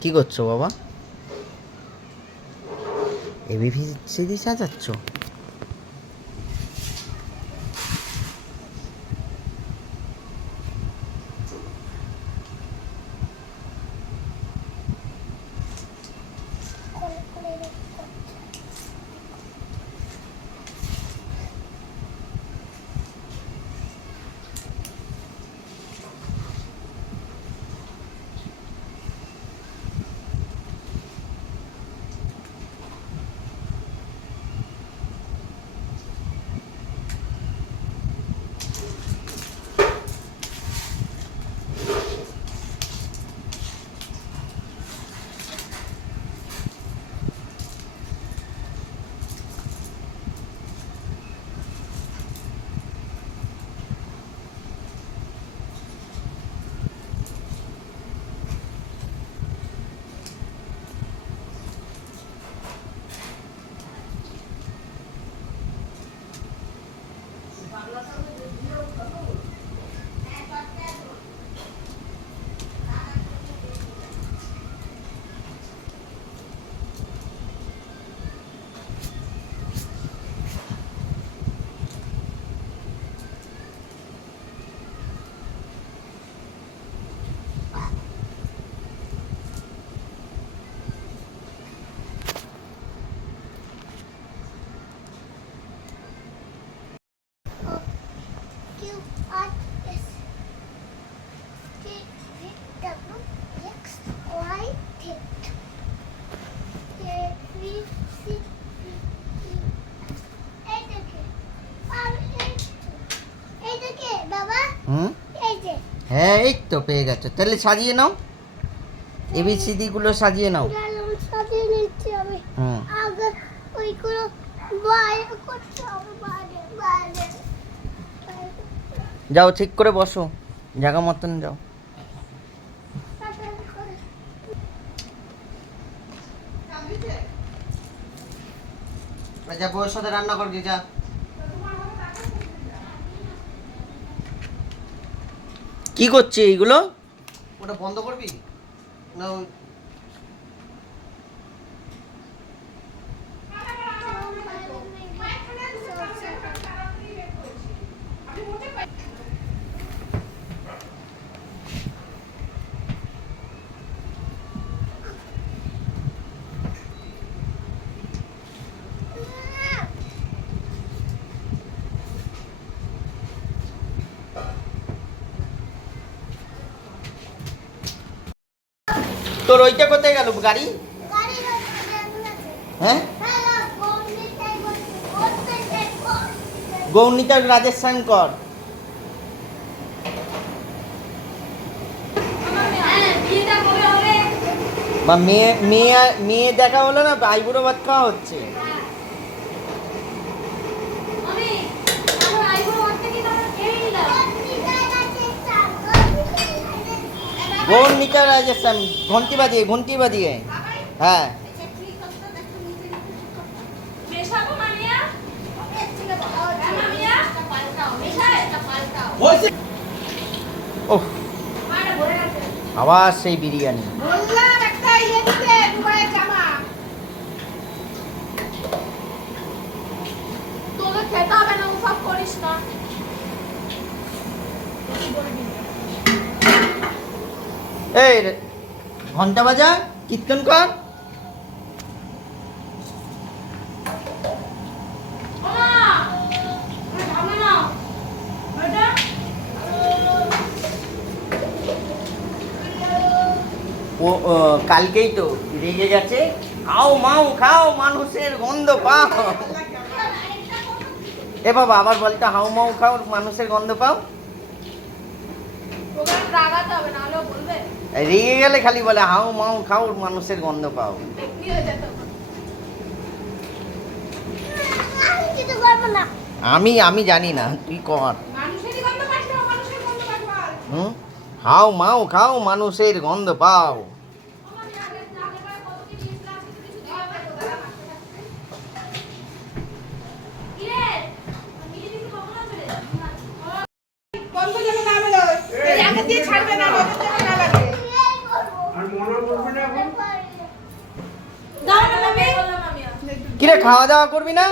কি করছো বাবা? এবিসিডি সাজাচ্ছ? হ্যাঁ, এই তো পেয়ে গেছো। তাহলে সাজিয়ে নাও, এবিসিডি গুলো সাজিয়ে নাও। সাজিয়ে নিচ্ছি আমি। আগে ওইগুলো বাইরে করতে হবে, বাইরে। যাও, ঠিক করে বসো, জায়গা মতন যাও। যা, বউয়ের সাথে রান্না করবি, যা। কি করছে এইগুলো? ওটা বন্ধ করবি না? তোর ওইটা কোথায় গেল গাড়ি? হ্যাঁ, গৌরনীতা রাজস্থান কর। বা মেয়ে মেয়ে মেয়ে দেখা হলো না, আইবুড়ো ভাত খাওয়া হচ্ছে। গৌরনীতা রাজস্থান, ঘন্টি বাজিয়ে। হ্যাঁ, ওহ, আবার সেই বিরিয়ানি। এই ঘন্টা বাজা, কীর্তন কর। ও কালকেই তো রেগে গেছে, খাও মাও খাও, মানুষের গন্ধ পাও। এ বাবা, আবার বলতে হাউ মাউ খাও, মানুষের গন্ধ পাও। রেগে গেলে খালি বলে হাউ মাউ খাও, মানুষের গন্ধ পাও। আমি জানি না, তুই কর। হাউ মাউ খাও, মানুষের গন্ধ পাও। আর মনে করবে না এখন। কিরে খাওয়া দাওয়া করবি না?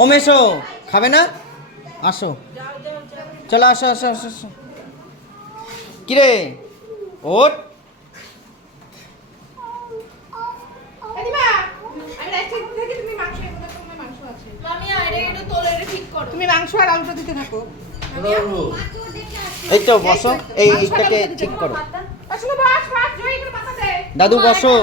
ও মেশো খাবে না? আসো, চলো আসো আসো আসো আসো। কিরে ওঠ। তুমি মাংস আর আলুটা দিতে থাকো। এই তো বসো, এইটাকে ঠিক করো। দাদু বসো।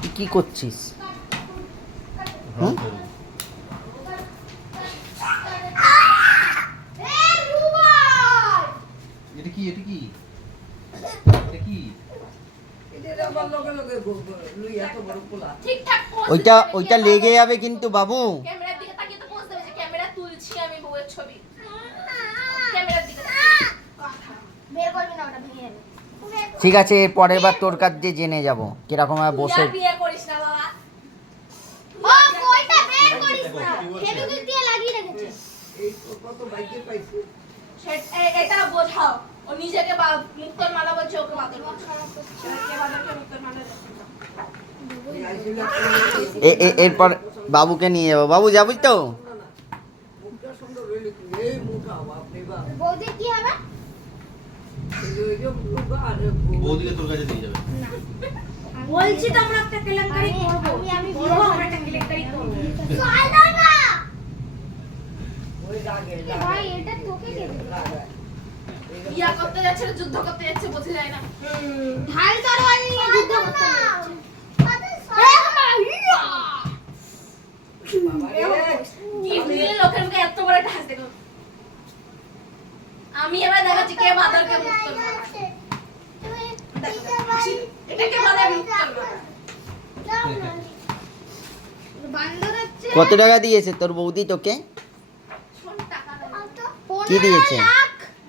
তুই কি করছিস? হুম? এটা কি এটা কি এটা কি ওইটা ওইটা লেগে যাবে কিন্তু বাবু। ক্যামেরার দিকে তাকিয়ে তো বুঝতে হবে যে ক্যামেরা তুলছি আমি বউয়ের ছবি। ক্যামেরার দিকে বের করবি না, ওটা ভেঙে যাবে। ঠিক আছে, পরের বার তোর কাছে জেনে যাব কিরকম ভাবে বসে। বিয়ে করিস না বাবা। ও কইটা বের করিস না, হেডুকে দিয়ে লাগিয়ে রেখেছে। এটা বোঝাও, ও নিজেকে মুক্তর মালা বলছে, ওকে বাদর বলছে। কে বাদরকে মুক্তর মালা দেয়? এরপর বাবুকে নিয়ে যাবো। বাবু যাবি তো? বৌদি কি হবে? বৌদিকে তোর কাছে দিয়ে যাবে। বলছি তো আমরা একটা কেলেঙ্কারি করব। আমি করব, আমরা একটা কেলেঙ্কারি করব। চলো না ভাই, এটা তোকে কে দিল? ইয়া করতে যাচ্ছে না, যুদ্ধ করতে যাচ্ছে, বোঝা যায় না। ঢাল তরবারি নিয়ে যুদ্ধ করতে যাচ্ছে। গিফট দিলে লোকের মুখে এত বড় একটা হাসি দেখো। আমি এবার দেখাচ্ছি কে বাদরকে মুক্তর মালা। এটাকে বাদর মুক্তর মালা। বান্দর হচ্ছে কত টাকা দিয়েছে তোর বৌদি তোকে? শোন, টাকা দাও। কি দিয়েছে?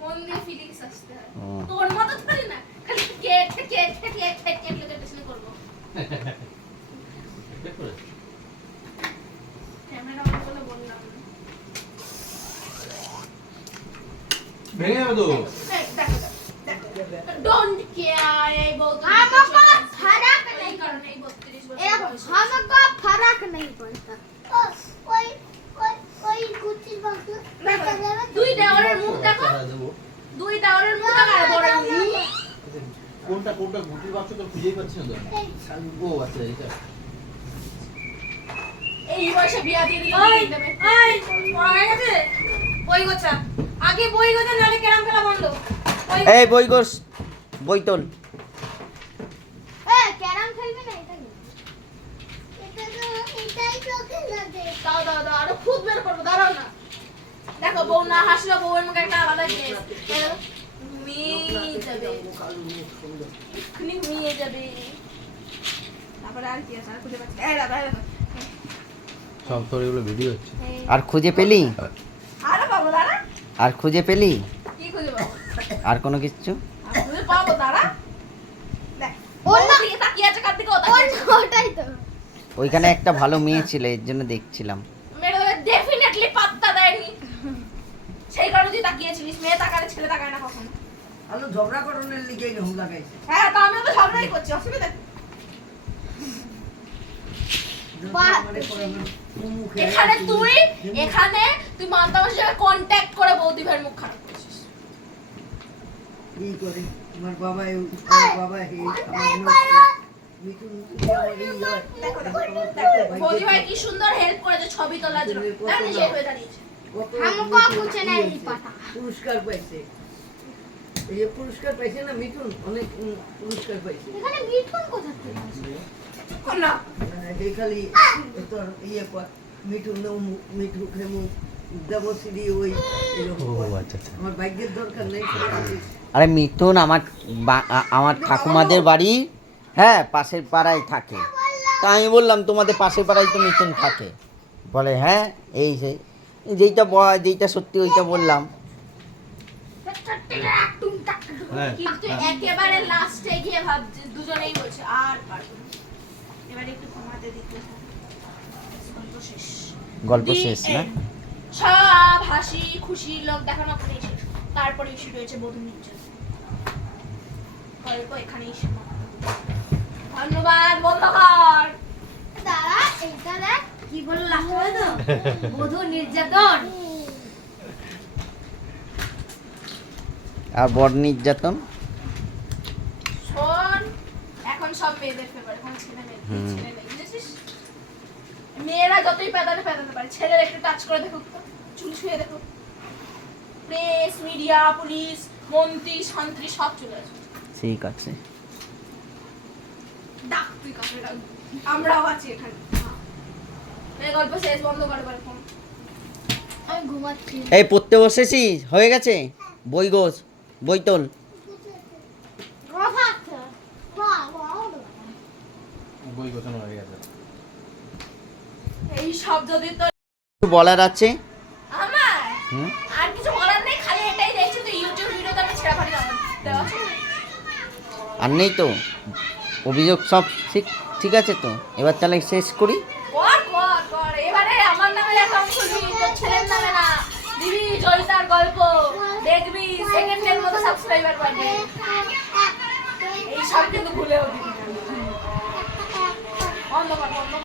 মন দিয়ে ফিলিংস আসতে হয়। ও। তোর মতো থরি না, খালি কেট কেট কেট কেট কেট কেট লোকের পেছনে করবো। ক্যামেরা অন করে বললাম না। ভেঙে যাবে তো। এই, দেখো, দেখো, দেখো। Don't care, এই বউকে हमको फर्क এই नहीं কারণে এই 32 বছর ये বয়স। हमको फर्क नहीं पड़ता। कोई कोई कोई कुछ बात দেখো, দুই দেওয়ারের মুখ দেখো, দুই দেওয়ারের মুখ দেখো, আর বড় মুখ। কোনটা কোনটা গুটির বাক্স তো খুঁজেই পাচ্ছি না তো। ও আচ্ছা এটা এই বয়সে বিয়া দিয়ে দিলে ওই, কি দেবে? ওই, পড়া হয়ে গেছে? বই গোছা। আগে বই গোছা, নাহলে ক্যারাম খেলা বন্ধ। বই এই বই গোস, বই তোল। ए कैरम खेलबे ना এটা এটাই তোকে লাগে। দাও দাও দাও, আরো খুদ বের করবো, দাঁড়াও না। দেখো, বউ না হাসলো, বউয়ের মুখে একটা আলাদা জিনিস। ঘুমিয়ে যাবে, এক্ষুনি ঘুমিয়ে যাবে। তারপরে আর কি আছে? আর খুঁজে পাচ্ছি না। এই দাদা, এই দাদা। সব তোর এগুলো ভিডিও হচ্ছে। আর খুঁজে পেলি? আরে বাবা, দাঁড়া। আর খুঁজে পেলি? কি খুঁজে পাবো? আর কোনো কিছু? আর খুঁজে পাবো, দাঁড়া। দেখ, ওর ওর দিকে তাকিয়ে আছে, কার দিকে ও তাকিয়ে আছে? ওটাই তো। ওইখানে একটা ভালো মেয়ে ছিল, এর জন্য দেখছিলাম। মেয়েটা তোকে ডেফিনেটলি পাত্তা দেয়নি। সেই কারণে তুই তাকিয়েছিলিস। মেয়ে তাকালে ছেলে তাকায় না কখনো। আলো ঝগড়া করনের লিগে হুম লাগাইছে হ্যাঁ, তো আমিও তো ঝগড়াই করছি, অসুবিধা কি? এখানে তুই মানতা মাসের সাথে কন্ট্যাক্ট করে বৌদি ভাইয়ের মুখ খারাপ করছিস। কি করে আমার বাবা আমার বাবা হে মিঠুন বৌদি ভাই কি সুন্দর হেল্প করেছে ছবি তোলার জন্য। তাই নিজে হয়ে দাঁড়িয়েছে। हमको कुछ नहीं पता। পুরস্কার পাইছে এই যে পুরস্কার পাইছে না মিঠুন অনেক পুরস্কার পাইছে এখানে মিঠুন কোথা থেকে আসলো? না, এই খালি তোর ইয়ে কর মিঠুন মিঠু খেমু দেবশ্রী ওই এরকম ও করে। আচ্ছা আচ্ছা। আমার ভাগ্যের দরকার নেই আরে মিথুন আমার ঠাকুমাদের বাড়ি, হ্যাঁ, পাশের পাড়ায় থাকে। তা আমি বললাম তোমাদের পাশের পাড়ায় তো মিথুন থাকে। বলে হ্যাঁ এই সেই যেইটা সত্যি ওইটা বললাম। হ্যাঁ কিন্তু একেবারে লাস্টে গিয়ে ভাবছে দুজনেই বলছে আর পারবো না, এবারে একটু ঘুমাতে দিতে হবে। গল্প শেষ। গল্প The শেষ না? end. সব হাসি খুশি লোক দেখানো করে শেষ। তারপরে ইস্যু রয়েছে বধূ নির্যাতন। গল্প এখানেই সমাপ্ত। ধন্যবাদ বন্ধুগণ। দাঁড়া এইটা দেখ কি বললাম তো বধূ নির্যাতন আর বর নির্যাতন। শোন, এখন সব মেয়েদের ফেভার, এখন ছেলে মেয়ে হুম। ছেলে নেই, বুঝেছিস? মেয়েরা যতই পেদাতে পারে, ছেলের একটু টাচ করে দেখুক তো, চুল ছুঁয়ে দেখুক, প্রেস মিডিয়া পুলিশ মন্ত্রী শান্ত্রী সব চলে আসবে। ঠিক আছে। ডাক তুই কাকে ডাকবি, আমরাও আছি এখানে। এই গল্প শেষ, বন্ধ করে বল ফোন। আমি ঘুমাচ্ছি এই পড়তে বসেছিস? হয়ে গেছে? বই গোছ, বই তোল। কথা আছে বাহ বাহ বই গোছানো হয়ে গেছে। এই সব যদি তোর কিছু বলার আছে? আমার হুম? আর কিছু বলার নেই, খালি এটাই দেখছি তুই ইউটিউব ভিডিওতে আমি ছেড়া ফাড়ি দেওয়া আছে। আর নেই তো? অভিযোগ সব ঠিক ঠিক আছে তো? এবার তাহলে শেষ করি। কর এবারে আমার নামে অ্যাকাউন্ট খুলবি, তোর ছেলের নামে না। দিবি জয়িতার গল্প, দেখবি সেকেন্ডের মতো সাবস্ক্রাইবার পাবি। এই সব কিন্তু ভুলেও দিবি না। বন্ধ কর, বন্ধ কর।